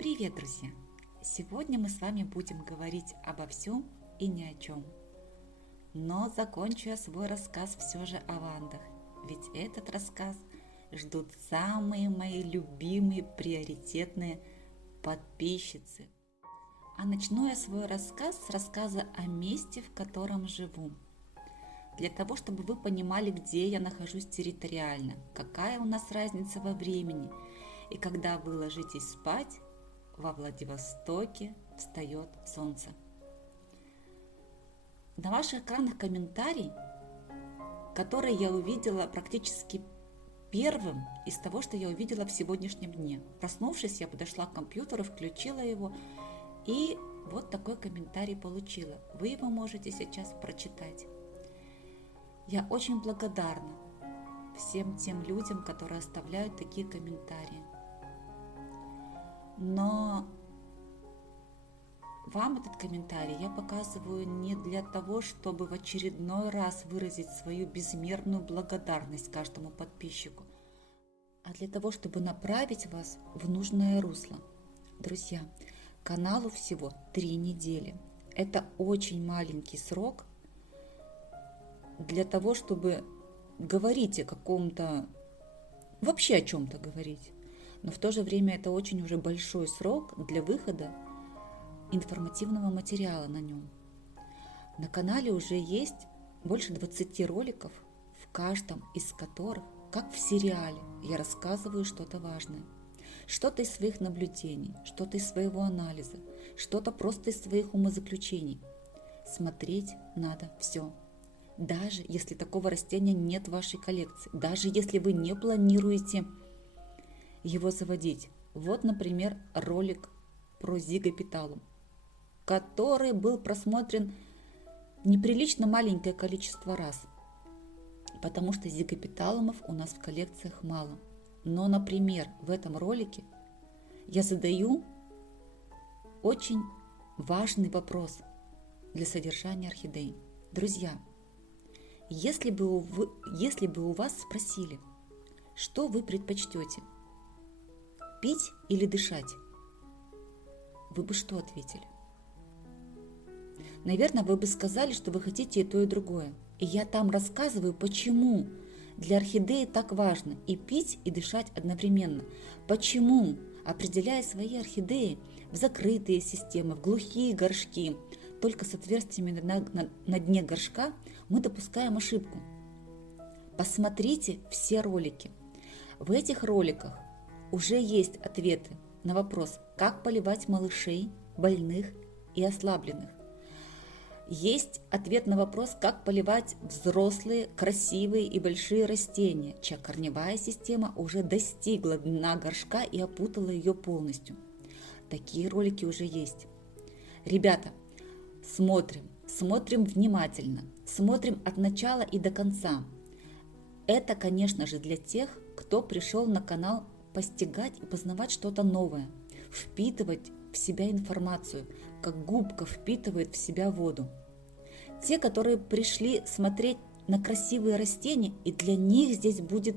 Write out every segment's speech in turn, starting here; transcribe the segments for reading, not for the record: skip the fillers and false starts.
Привет, друзья! Сегодня мы с вами будем говорить обо всем и ни о чем. Но закончу я свой рассказ все же о вандах, ведь этот рассказ ждут самые мои любимые приоритетные подписчицы. А начну я свой рассказ с рассказа о месте, в котором живу. Для того, чтобы вы понимали, где я нахожусь территориально, какая у нас разница во времени, и когда вы ложитесь спать, во Владивостоке встает солнце. На ваших экранах комментарий, который я увидела практически первым из того, что я увидела в сегодняшнем дне. Проснувшись, я подошла к компьютеру, включила его, и вот такой комментарий получила. Вы его можете сейчас прочитать. Я очень благодарна всем тем людям, которые оставляют такие комментарии. Но вам этот комментарий я показываю не для того, чтобы в очередной раз выразить свою безмерную благодарность каждому подписчику, а для того, чтобы направить вас в нужное русло. Друзья, каналу всего 3 недели. Это очень маленький срок для того, чтобы говорить о каком-то, вообще о чем-то говорить. Но в то же время это очень уже большой срок для выхода информативного материала на нем. На канале уже есть больше 20 роликов, в каждом из которых, как в сериале, я рассказываю что-то важное. Что-то из своих наблюдений, что-то из своего анализа, что-то просто из своих умозаключений. Смотреть надо все. Даже если такого растения нет в вашей коллекции, даже если вы не планируете его заводить. Вот, например, ролик про зигопиталум, который был просмотрен неприлично маленькое количество раз, потому что зигопиталумов у нас в коллекциях мало. Но, например, в этом ролике я задаю очень важный вопрос для содержания орхидей. Друзья, если бы у вас спросили, что вы предпочтете, пить или дышать, вы бы что ответили? Наверное, вы бы сказали, что вы хотите и то, и другое. И я там рассказываю, почему для орхидеи так важно и пить, и дышать одновременно. Почему, определяя свои орхидеи в закрытые системы, в глухие горшки, только с отверстиями на дне горшка, мы допускаем ошибку. Посмотрите все ролики. В этих роликах уже есть ответы на вопрос, как поливать малышей, больных и ослабленных. Есть ответ на вопрос, как поливать взрослые, красивые и большие растения, чья корневая система уже достигла дна горшка и опутала ее полностью. Такие ролики уже есть. Ребята, смотрим внимательно, смотрим от начала и до конца. Это, конечно же, для тех, кто пришел на канал постигать и познавать что-то новое, впитывать в себя информацию, как губка впитывает в себя воду. Те, которые пришли смотреть на красивые растения, и для них здесь будет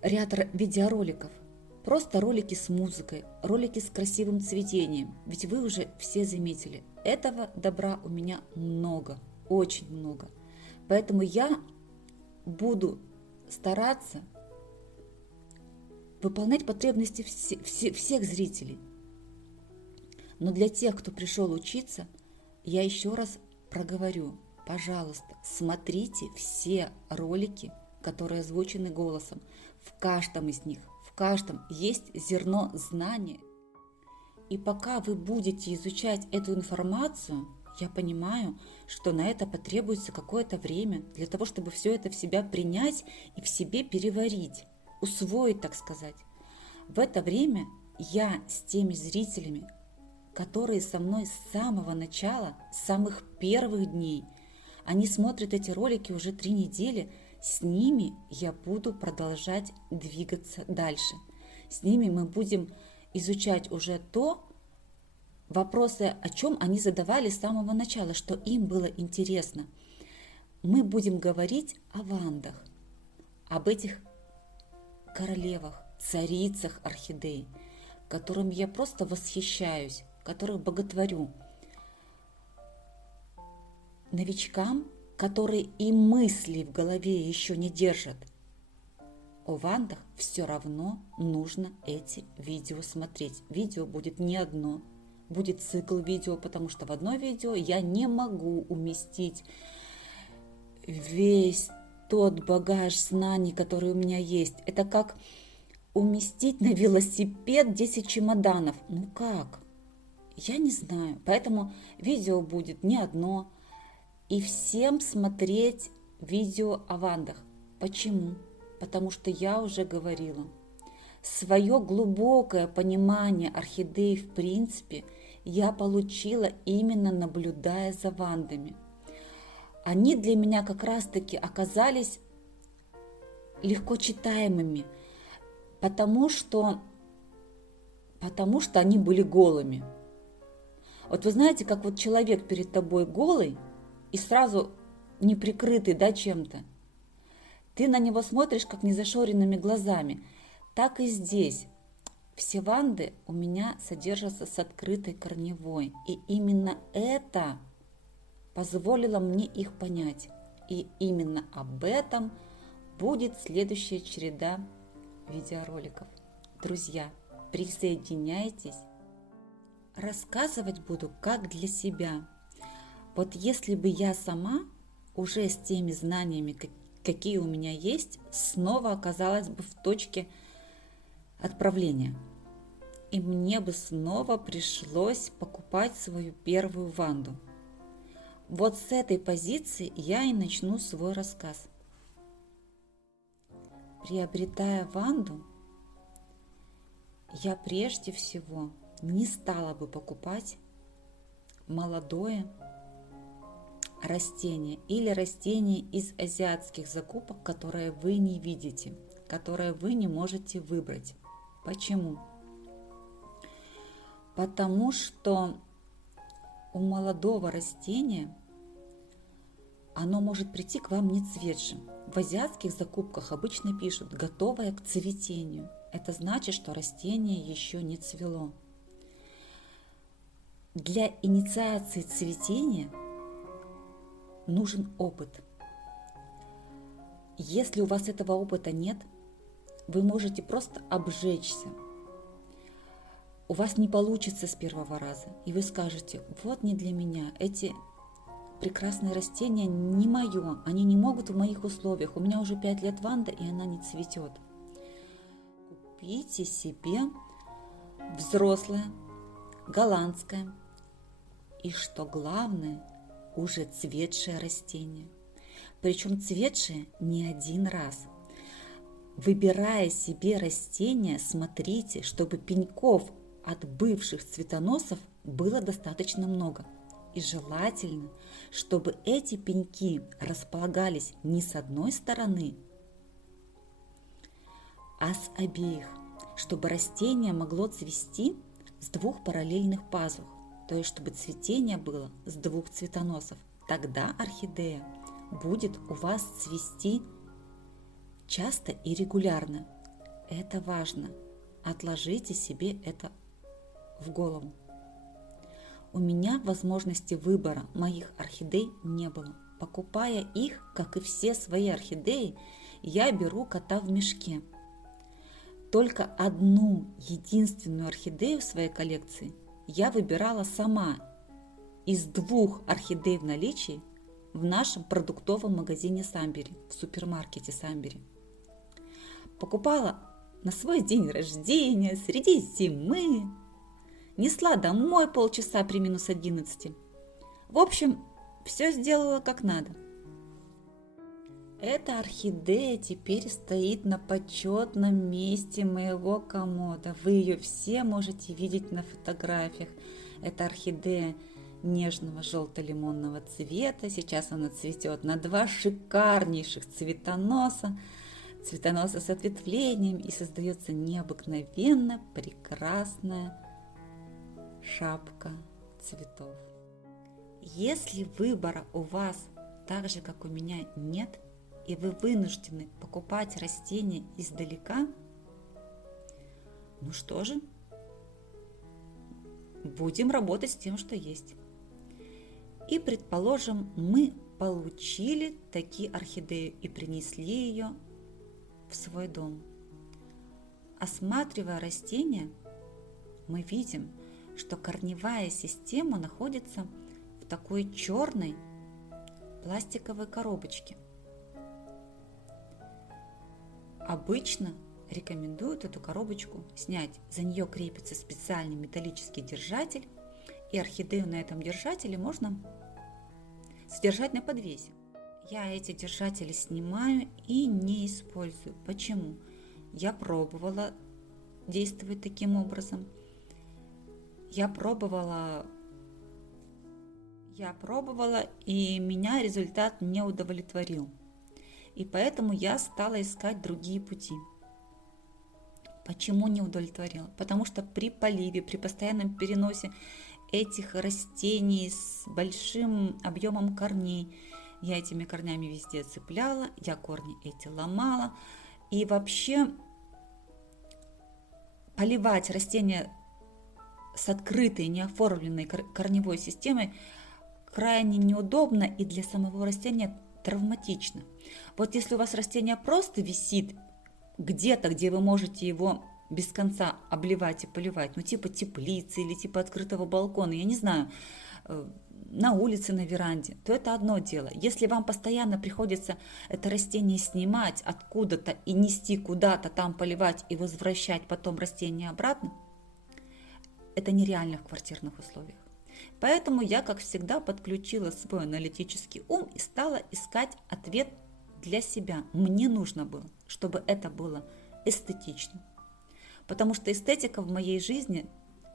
ряд видеороликов. Просто ролики с музыкой, ролики с красивым цветением. Ведь вы уже все заметили, этого добра у меня много, очень много. Поэтому я буду стараться выполнять потребности всех зрителей. Но для тех, кто пришел учиться, я еще раз проговорю, пожалуйста, смотрите все ролики, которые озвучены голосом. В каждом из них, в каждом есть зерно знания. И пока вы будете изучать эту информацию, я понимаю, что на это потребуется какое-то время для того, чтобы все это в себя принять и в себе переварить, усвоить, так сказать. В это время я с теми зрителями, которые со мной с самого начала, с самых первых дней, они смотрят эти ролики уже 3 недели, с ними я буду продолжать двигаться дальше. С ними мы будем изучать уже вопросы, о чем они задавали с самого начала, что им было интересно. Мы будем говорить о вандах, об этих королевах, царицах орхидей, которыми я просто восхищаюсь, которых боготворю. Новичкам, которые и мысли в голове еще не держат о вандах, все равно нужно эти видео смотреть. Видео будет не одно, будет цикл видео, потому что в одно видео я не могу уместить весь тот багаж знаний, который у меня есть. Это как уместить на велосипед 10 чемоданов. Ну как? Я не знаю. Поэтому видео будет не одно. И всем смотреть видео о вандах. Почему? Потому что я уже говорила. Свое глубокое понимание орхидей в принципе я получила именно наблюдая за вандами. Они для меня как раз-таки оказались легко читаемыми, потому что они были голыми. Вот вы знаете, как вот человек перед тобой голый и сразу не прикрытый, да, чем-то. Ты на него смотришь как незашоренными глазами. Так и здесь. Все ванды у меня содержатся с открытой корневой. И именно это позволило мне их понять. И именно об этом будет следующая череда видеороликов. Друзья, присоединяйтесь. Рассказывать буду как для себя. Вот если бы я сама уже с теми знаниями, какие у меня есть, снова оказалась бы в точке отправления. И мне бы снова пришлось покупать свою первую ванду. Вот с этой позиции я и начну свой рассказ. Приобретая ванду, я прежде всего не стала бы покупать молодое растение или растение из азиатских закупок, которое вы не видите, которое вы не можете выбрать. Почему? Потому что у молодого растения оно может прийти к вам не цветшим. В азиатских закупках обычно пишут «готовое к цветению». Это значит, что растение еще не цвело. Для инициации цветения нужен опыт. Если у вас этого опыта нет, вы можете просто обжечься. У вас не получится с первого раза, и вы скажете: вот не для меня, эти прекрасные растения не мое, они не могут в моих условиях, у меня уже 5 лет ванда, и она не цветет. Купите себе взрослое, голландское и, что главное, уже цветшее растение. Причем цветшее не один раз. Выбирая себе растения, смотрите, чтобы пеньков от бывших цветоносов было достаточно много. И желательно, чтобы эти пеньки располагались не с одной стороны, а с обеих, чтобы растение могло цвести с 2 параллельных пазух, то есть чтобы цветение было с 2 цветоносов. Тогда орхидея будет у вас цвести часто и регулярно. Это важно. Отложите себе это в голову. У меня возможности выбора моих орхидей не было. Покупая их, как и все свои орхидеи, я беру кота в мешке. Только одну единственную орхидею в своей коллекции я выбирала сама из 2 орхидей в наличии в нашем продуктовом магазине Самбери, в супермаркете Самбери. Покупала на свой день рождения, среди зимы. Несла домой полчаса при -11. В общем, все сделала как надо. Эта орхидея теперь стоит на почетном месте моего комода. Вы ее все можете видеть на фотографиях. Это орхидея нежного желто-лимонного цвета. Сейчас она цветет на 2 шикарнейших цветоноса. Цветоносы с ответвлением, и создается необыкновенно прекрасная шапка цветов. Если выбора у вас так же, как у меня, нет, и вы вынуждены покупать растения издалека, ну что же, будем работать с тем, что есть. И, предположим, мы получили такие орхидею и принесли ее в свой дом. Осматривая растение, мы видим, что корневая система находится в такой черной пластиковой коробочке. Обычно рекомендуют эту коробочку снять. За нее крепится специальный металлический держатель, и орхидею на этом держателе можно содержать на подвесе. Я эти держатели снимаю и не использую. Почему? Я пробовала действовать таким образом. Я пробовала, и меня результат не удовлетворил. И поэтому я стала искать другие пути. Почему не удовлетворил? Потому что при поливе, при постоянном переносе этих растений с большим объемом корней, я этими корнями везде цепляла, я корни эти ломала. И вообще поливать растения с открытой, неоформленной корневой системой крайне неудобно и для самого растения травматично. Вот если у вас растение просто висит где-то, где вы можете его без конца обливать и поливать, ну типа теплицы или типа открытого балкона, я не знаю, на улице, на веранде, то это одно дело. Если вам постоянно приходится это растение снимать откуда-то и нести куда-то, там поливать и возвращать потом растение обратно, это нереально в квартирных условиях. Поэтому я, как всегда, подключила свой аналитический ум и стала искать ответ для себя. Мне нужно было, чтобы это было эстетично. Потому что эстетика в моей жизни,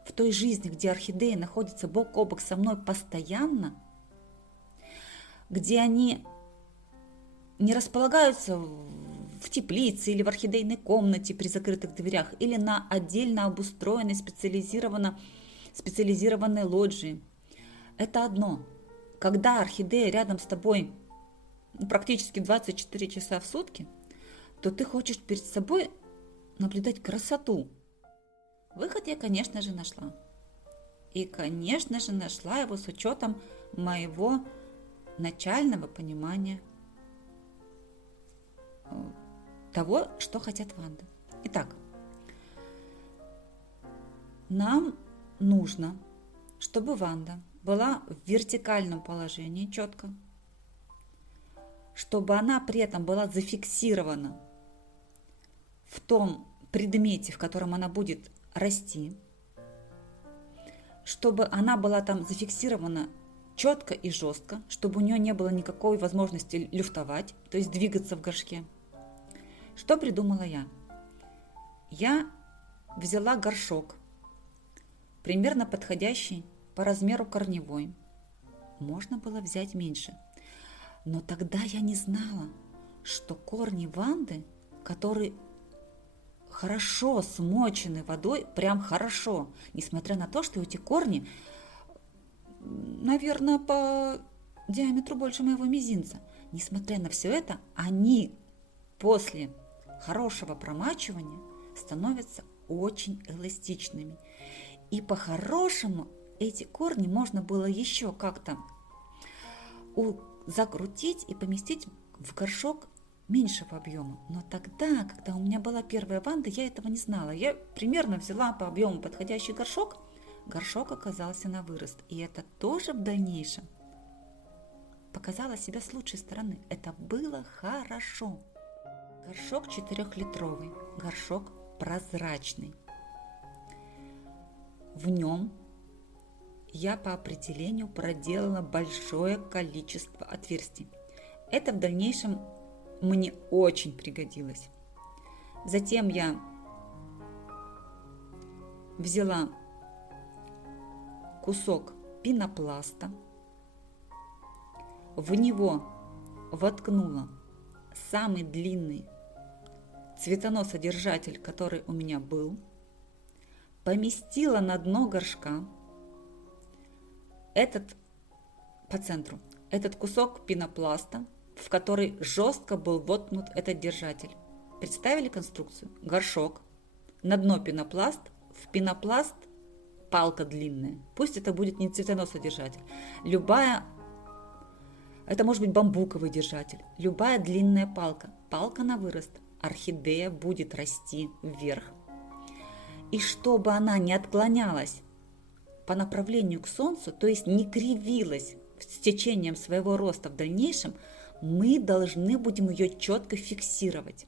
в той жизни, где орхидеи находятся бок о бок со мной постоянно, где они не располагаются в теплице или в орхидейной комнате при закрытых дверях или на отдельно обустроенной специализированной лоджии. Это одно. Когда орхидея рядом с тобой практически 24 часа в сутки, то ты хочешь перед собой наблюдать красоту. Выход я, конечно же, нашла. И, конечно же, нашла его с учетом моего начального понимания того, что хотят ванды. Итак, нам нужно, чтобы ванда была в вертикальном положении четко, чтобы она при этом была зафиксирована в том предмете, в котором она будет расти, чтобы она была там зафиксирована четко и жестко, чтобы у нее не было никакой возможности люфтовать, то есть двигаться в горшке. Что придумала я? Я взяла горшок, примерно подходящий по размеру корневой. Можно было взять меньше. Но тогда я не знала, что корни ванды, которые хорошо смочены водой, прям хорошо, несмотря на то, что эти корни, наверное, по диаметру больше моего мизинца, несмотря на все это, они после хорошего промачивания становятся очень эластичными. И по-хорошему эти корни можно было еще как-то закрутить и поместить в горшок меньшего объема. Но тогда, когда у меня была первая ванда, я этого не знала. Я примерно взяла по объему подходящий горшок. Горшок оказался на вырост. И это тоже в дальнейшем показало себя с лучшей стороны. Это было хорошо. Горшок 4-литровый. Горшок прозрачный. В нем я по определению проделала большое количество отверстий. Это в дальнейшем мне очень пригодилось. Затем я взяла кусок пенопласта, в него воткнула самый длинный цветоносодержатель, который у меня был, поместила на дно горшка по центру этот кусок пенопласта, в который жестко был воткнут этот держатель. Представили конструкцию? Горшок, на дно пенопласт, в пенопласт палка длинная. Пусть это будет не цветоносный держатель. Это может быть бамбуковый держатель. Любая длинная палка. Палка на вырост. Орхидея будет расти вверх. И чтобы она не отклонялась по направлению к Солнцу, то есть не кривилась с течением своего роста в дальнейшем, мы должны будем ее четко фиксировать.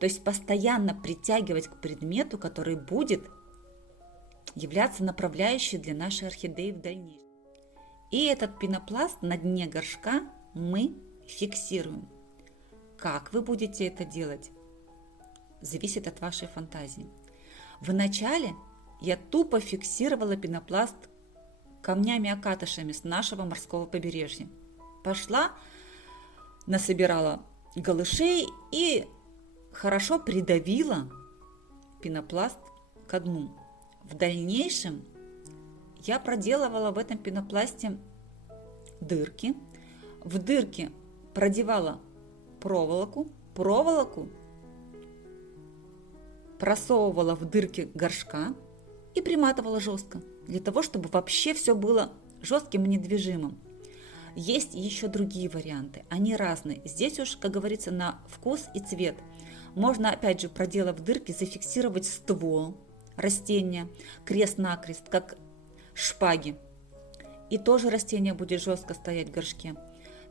То есть постоянно притягивать к предмету, который будет являться направляющей для нашей орхидеи в дальнейшем. И этот пенопласт на дне горшка мы фиксируем. Как вы будете это делать, зависит от вашей фантазии. Вначале я тупо фиксировала пенопласт камнями-окатышами с нашего морского побережья. Пошла, насобирала галышей и хорошо придавила пенопласт ко дну. В дальнейшем я проделывала в этом пенопласте дырки. В дырки продевала проволоку просовывала в дырки горшка и приматывала жестко, для того, чтобы вообще все было жестким и недвижимым. Есть еще другие варианты, они разные. Здесь уж, как говорится, на вкус и цвет. Можно, опять же, проделав дырки, зафиксировать ствол растения крест-накрест, как шпаги. И тоже растение будет жестко стоять в горшке.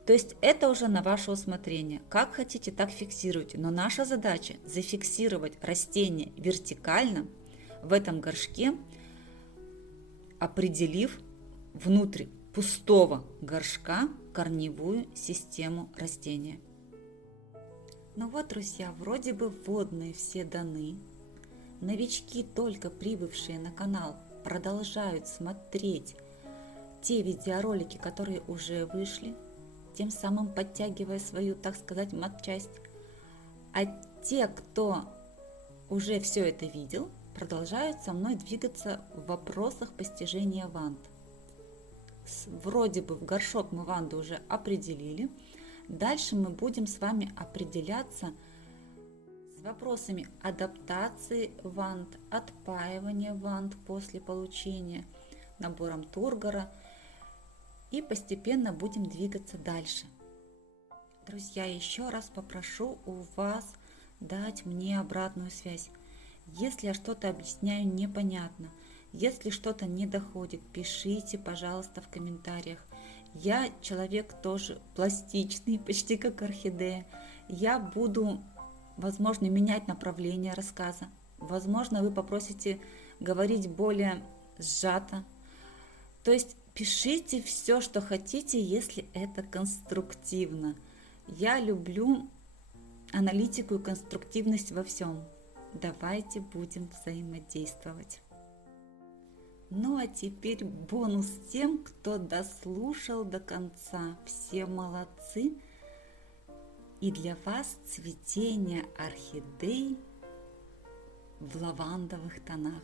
То есть это уже на ваше усмотрение. Как хотите, так фиксируйте. Но наша задача зафиксировать растение вертикально в этом горшке, определив внутрь пустого горшка корневую систему растения. Ну вот, друзья, вроде бы вводные все даны. Новички, только прибывшие на канал, продолжают смотреть те видеоролики, которые уже вышли, тем самым подтягивая свою, так сказать, матчасть. А те, кто уже все это видел, продолжают со мной двигаться в вопросах постижения вант. Вроде бы в горшок мы ванду уже определили. Дальше мы будем с вами определяться с вопросами адаптации вант, отпаивания вант после получения, набором тургора. И постепенно будем двигаться дальше. Друзья, еще раз попрошу у вас дать мне обратную связь. Если я что-то объясняю непонятно, если что-то не доходит, пишите, пожалуйста, в комментариях. Я человек тоже пластичный, почти как орхидея. Я буду, возможно, менять направление рассказа. Возможно, вы попросите говорить более сжато. То есть пишите все, что хотите, если это конструктивно. Я люблю аналитику и конструктивность во всем. Давайте будем взаимодействовать. Ну а теперь бонус тем, кто дослушал до конца. Все молодцы! И для вас цветение орхидей в лавандовых тонах.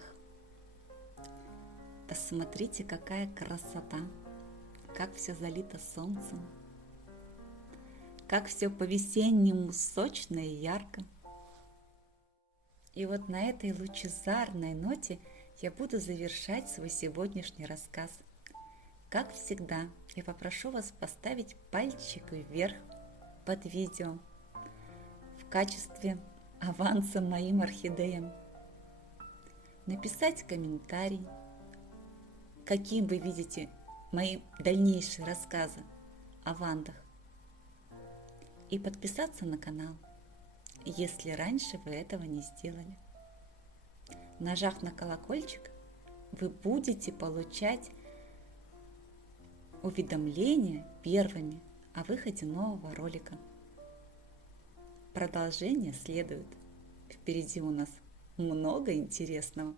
Посмотрите, какая красота, как все залито солнцем, как все по-весеннему сочно и ярко. И вот на этой лучезарной ноте я буду завершать свой сегодняшний рассказ. Как всегда, я попрошу вас поставить пальчик вверх под видео в качестве аванса моим орхидеям, написать комментарий, каким вы видите мои дальнейшие рассказы о вандах, и подписаться на канал, если раньше вы этого не сделали. Нажав на колокольчик, вы будете получать уведомления первыми о выходе нового ролика. Продолжение следует. Впереди у нас много интересного.